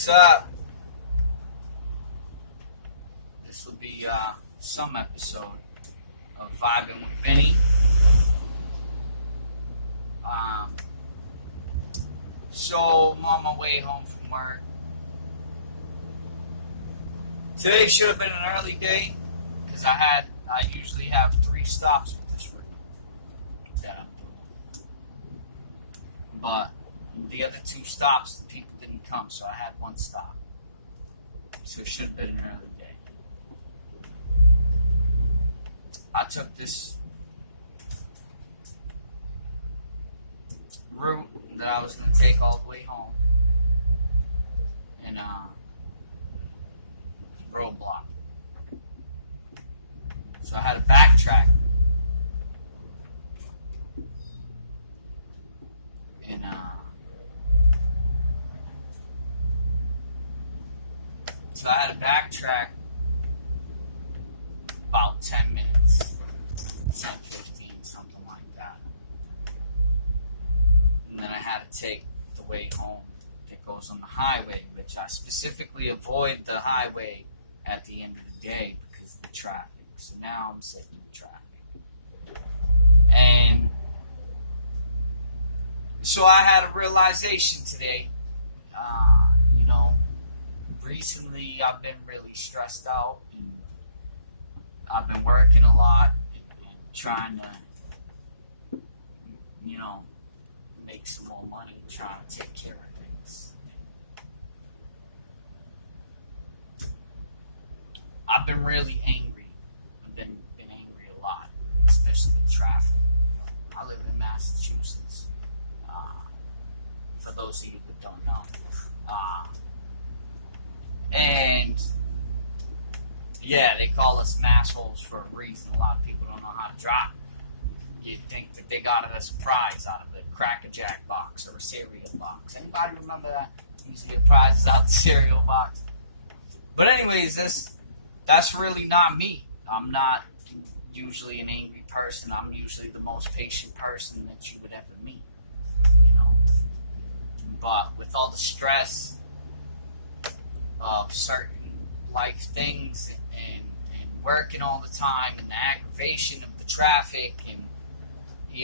What's up? This will be some episode of Vibing with Vinny. So I'm on my way home from work. Today should have been an early day because I usually have 3 stops with this route that I'm doing. But the other 2 stops, the people didn't come, so I had 1 stop. So it should have been an early day. I took this route that I was going to take all the way home. And, roadblock. So I had to backtrack. And, so I had to backtrack about 10 minutes, 10, 15, something like that. And then I had to take the way home that goes on the highway, which I specifically avoid the highway at the end of the day because of the traffic. So now I'm sitting in traffic. And so I had a realization today. Recently I've been really stressed out. I've been working a lot and trying to, make some more money, trying to take care of things. I've been really angry. I've been angry a lot, especially with traffic. I live in Massachusetts. For those of you who don't know. And yeah, they call us massholes for a reason. A lot of people don't know how to drive. You'd think that they got it as a prize out of a Cracker Jack box or a cereal box. Anybody remember that? You used to get prizes out of the cereal box. But anyways, that's really not me. I'm not usually an angry person. I'm usually the most patient person that you would ever meet. But with all the stress of certain life things and working all the time and the aggravation of the traffic and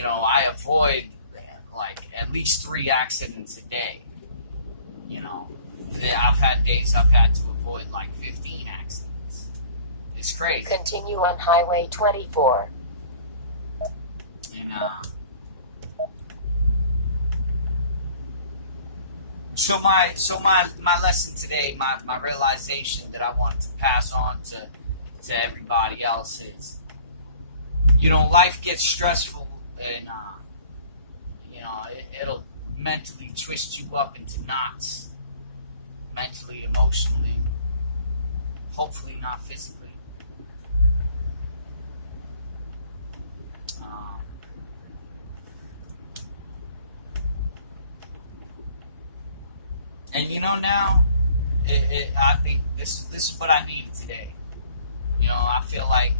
I avoid like at least 3 accidents a day. I've had days I've had to avoid like 15 accidents. It's crazy. Continue on Highway 24. And So my lesson today, my realization that I wanted to pass on to everybody else is, life gets stressful and, it'll mentally twist you up into knots, mentally, emotionally, hopefully not physically. And now, I think this is what I needed today. I feel like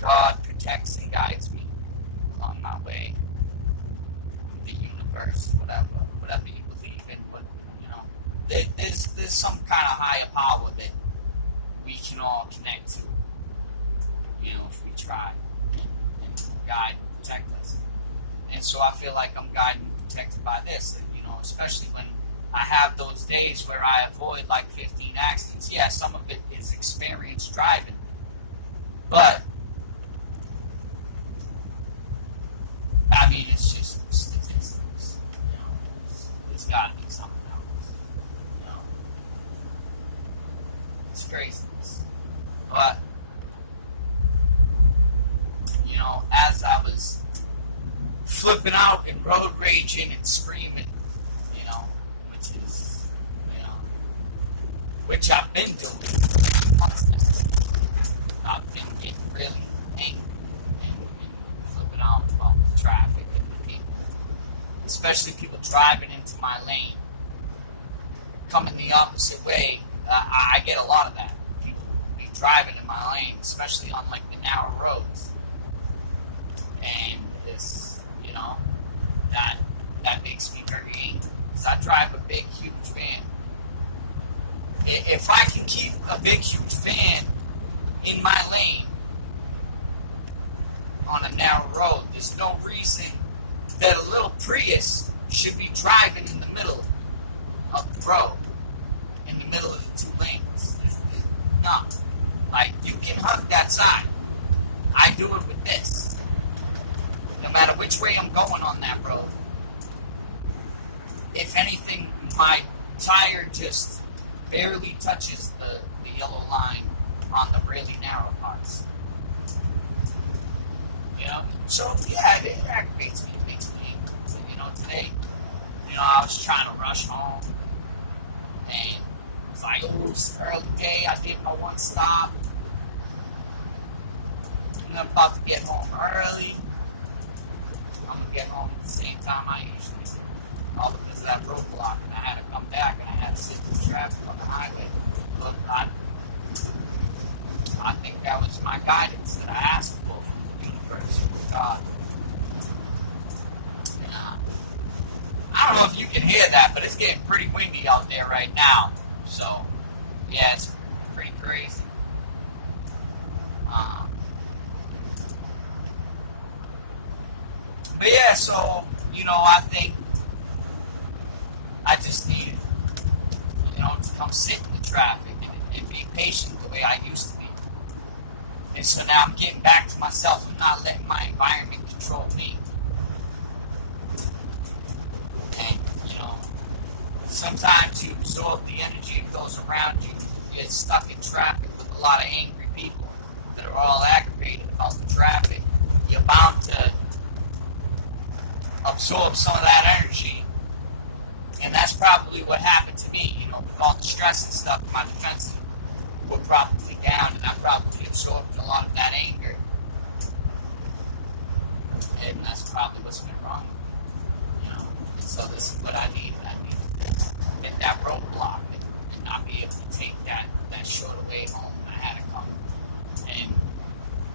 God protects and guides me along my way. The universe, whatever you believe in, but there's some kind of higher power that we can all connect to. If we try and guide and protect us. And so I feel like I'm guided and protected by this. Especially when I have those days where I avoid like 15 accidents. Yeah, some of it is experienced driving. But, I mean, it's just statistics. There's got to be something else. It's craziness. But, as I was flipping out and road raging and screaming, which I've been doing. I've been getting really angry and flipping out about the traffic and the people, especially people driving into my lane, coming the opposite way. I get a lot of that. People be driving in my lane, especially on like the narrow roads, and this, that makes me very angry because I drive a big, huge van. if I can keep a big, huge van in my lane on a narrow road, there's no reason that a little Prius should be driving in the middle of the road, in the middle of the two lanes. No. Like, you can hug that side. I do it with this. No matter which way I'm going on that road. If anything, my tire just barely touches the yellow line on the really narrow parts. You know? So, yeah, it aggravates me. It makes me angry. So, you know, today, I was trying to rush home. And it's like, oh, it's an early day. I did my one stop. And I'm about to get home early. I'm going to get home at the same time I usually do. All because of that roadblock. And I had to come back and I had to sit through traffic on the highway. But I think that was my guidance that I asked for from the universe, from God. And, I don't know if you can hear that, but it's getting pretty windy out there right now. So, yeah, it's pretty crazy. But yeah, so, I think I just needed, to come sit in the traffic and be patient the way I used to be. And so now I'm getting back to myself and not letting my environment control me. And, sometimes you absorb the energy that goes around you. You get stuck in traffic with a lot of angry people that are all aggravated about the traffic. You're bound to absorb some of that energy. And that's probably what happened to me. With all the stress and stuff, my defenses were probably down, and I probably absorbed a lot of that anger. And that's probably what's been wrong. So this is what I need. I need to hit that roadblock and not be able to take that short way home. I had to come and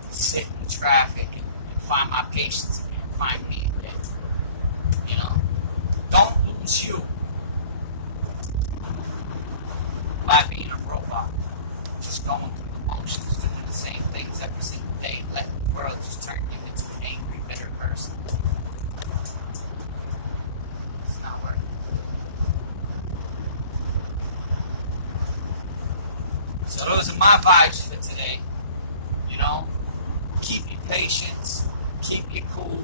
sit in the traffic and find my patience again, find me again. Don't lose you by being a robot. Just going through the motions, doing the same things every single day, letting the world just turn you into an angry, bitter person. It's not working. So those are my vibes for today. Keep your patience, keep your cool,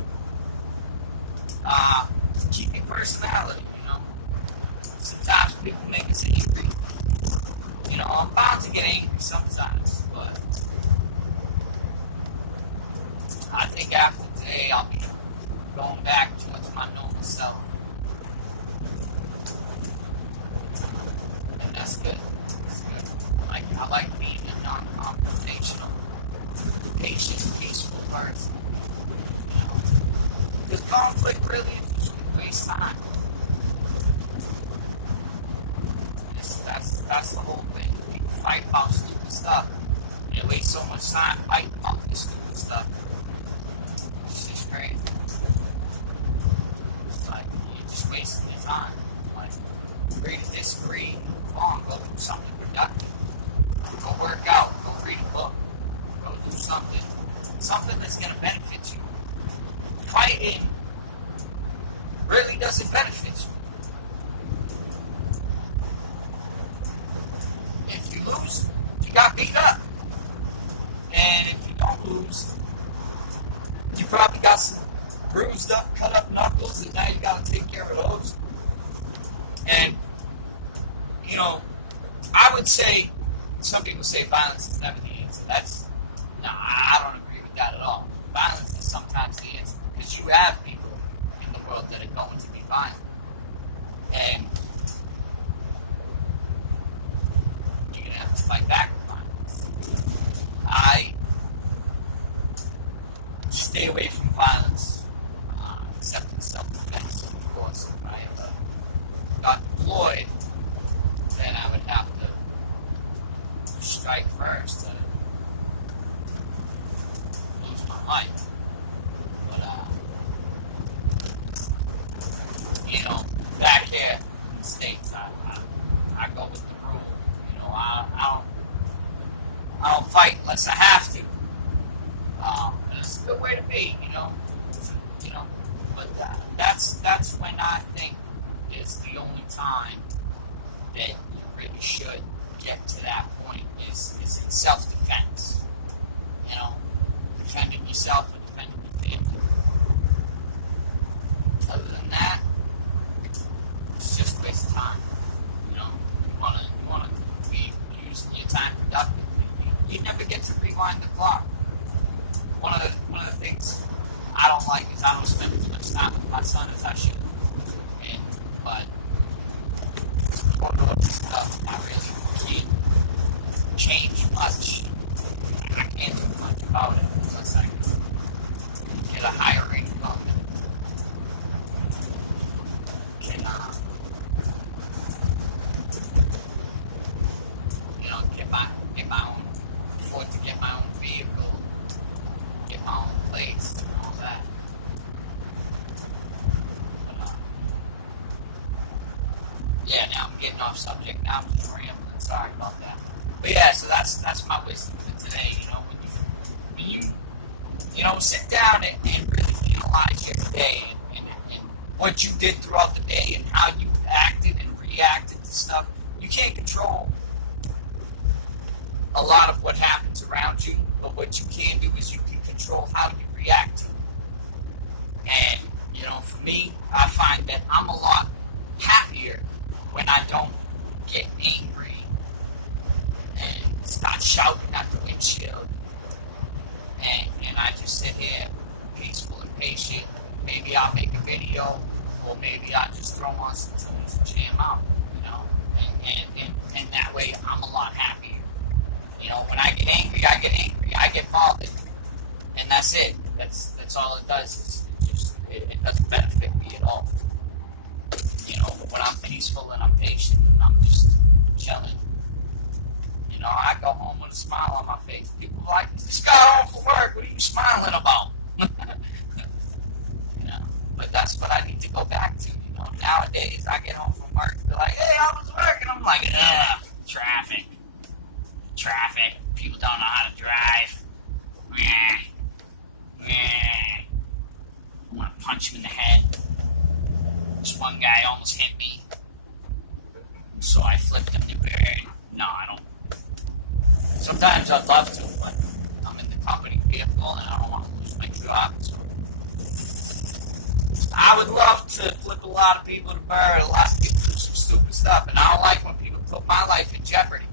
keep your personality, Sometimes people make us angry. I'm bound to get angry sometimes, but I think after today I'll be going back towards my normal self. And that's good. That's good. I like being a non-confrontational, patient, peaceful person. Because conflict really is waste time. That's the whole thing. People fight about stupid stuff. They waste so much time fighting about this stupid stuff. It's just crazy. It's like you're just wasting your time. Agree to disagree, move on, go do something productive. Go work out, go read a book, go do something that's going to benefit you. Fighting really doesn't benefit you. If you lose, you got beat up. And if you don't lose, you probably got some bruised up, cut up knuckles, and now you got to take care of those. And, I would say, some people say violence is never the answer. I don't agree with that at all. Violence is sometimes the answer because you have people in the world that are going to be violent. And you're going to have to fight back with violence. I stay away from violence, except in self-defense, of course. If I ever got deployed, then I would have to strike first to lose my life. But, back here in the States, I go with the rule. I don't fight unless I have to. It's a good way to be, you know. But that's when I think is the only time that you really should get to that point is in self-defense. Defending yourself and defending your family. Other than that, it's just a waste of time. You wanna be using your time productively. You never get to rewind the clock. One of the things I don't like is I don't spend as much time with my son as I should. But stuff I really can't change much. I can't do much about it unless I get a higher rate of it. Get my own, afford to get my own vehicle, get my own place, and all that. But, now I'm getting off subject. Now I'm just rambling. Sorry about that. But yeah, so that's my wisdom for today. When you sit down and really analyze your day and what you did throughout the day and how you acted and reacted to stuff, you can't control a lot of what happens around you, but what you can do is you can control how you react to it. And, for me, I find that I'm a lot happier when I don't get angry and start shouting at the windshield. And I just sit here peaceful and patient. Maybe I'll make a video, or maybe I'll just throw on some tunes and jam out, and that way I'm a lot happier. When I get angry, I get bothered, and that's it. That's all it does. It doesn't benefit me at all. When I'm peaceful and I'm patient and I'm just chilling, I go home with a smile on my face. People are like, "Just got home from work. What are you smiling about?" But that's what I need to go back to. Nowadays I get home from work, they're like, "Hey, how was work?" And I'm like, "Ugh, traffic. People don't know how to drive. I want to punch him in the head. This one guy almost hit me, so I flipped him the bird." No, I don't. Sometimes I'd love to, but I'm in the company vehicle and I don't want to lose my job. So I would love to flip a lot of people the bird, a lot of people do some stupid stuff, and I don't like when people put my life in jeopardy.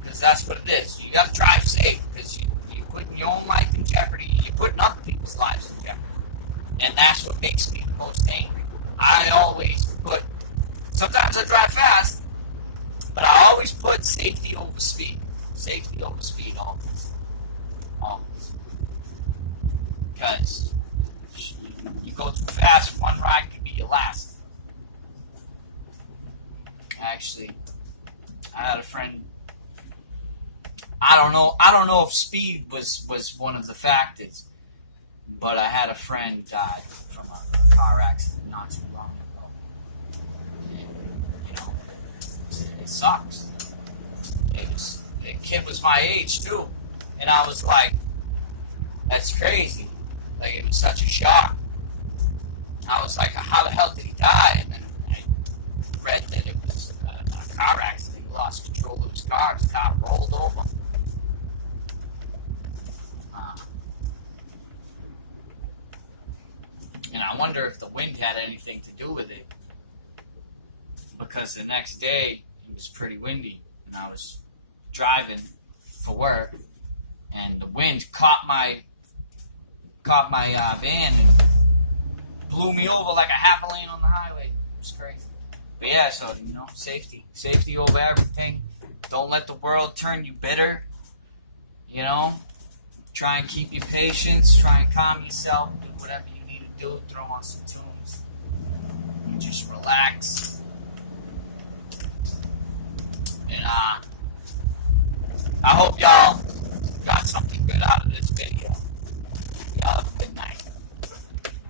Because that's what it is. You got to drive safe because you're putting your own life in jeopardy. You're putting other people's lives in jeopardy. And that's what makes me the most angry. Sometimes I drive fast, but I always put safety over speed. Safety over speed always. Always. Because you go too fast, one ride could be your last. Actually, I had a friend. I don't know if speed was one of the factors, but I had a friend die from a car accident not too long ago. And, it sucks. The kid was my age too, and I was like, that's crazy. Like, it was such a shock. I was like, how the hell did he die? And then I read that it was a car accident. He lost control of his car. His car rolled over. And I wonder if the wind had anything to do with it. Because the next day, it was pretty windy. And I was driving for work. And the wind caught my van and blew me over like a half a lane on the highway. It was crazy. But yeah, so, safety over everything. Don't let the world turn you bitter. Try and keep your patience. Try and calm yourself. Do whatever you need to do. Throw on some tunes. And just relax. And I hope y'all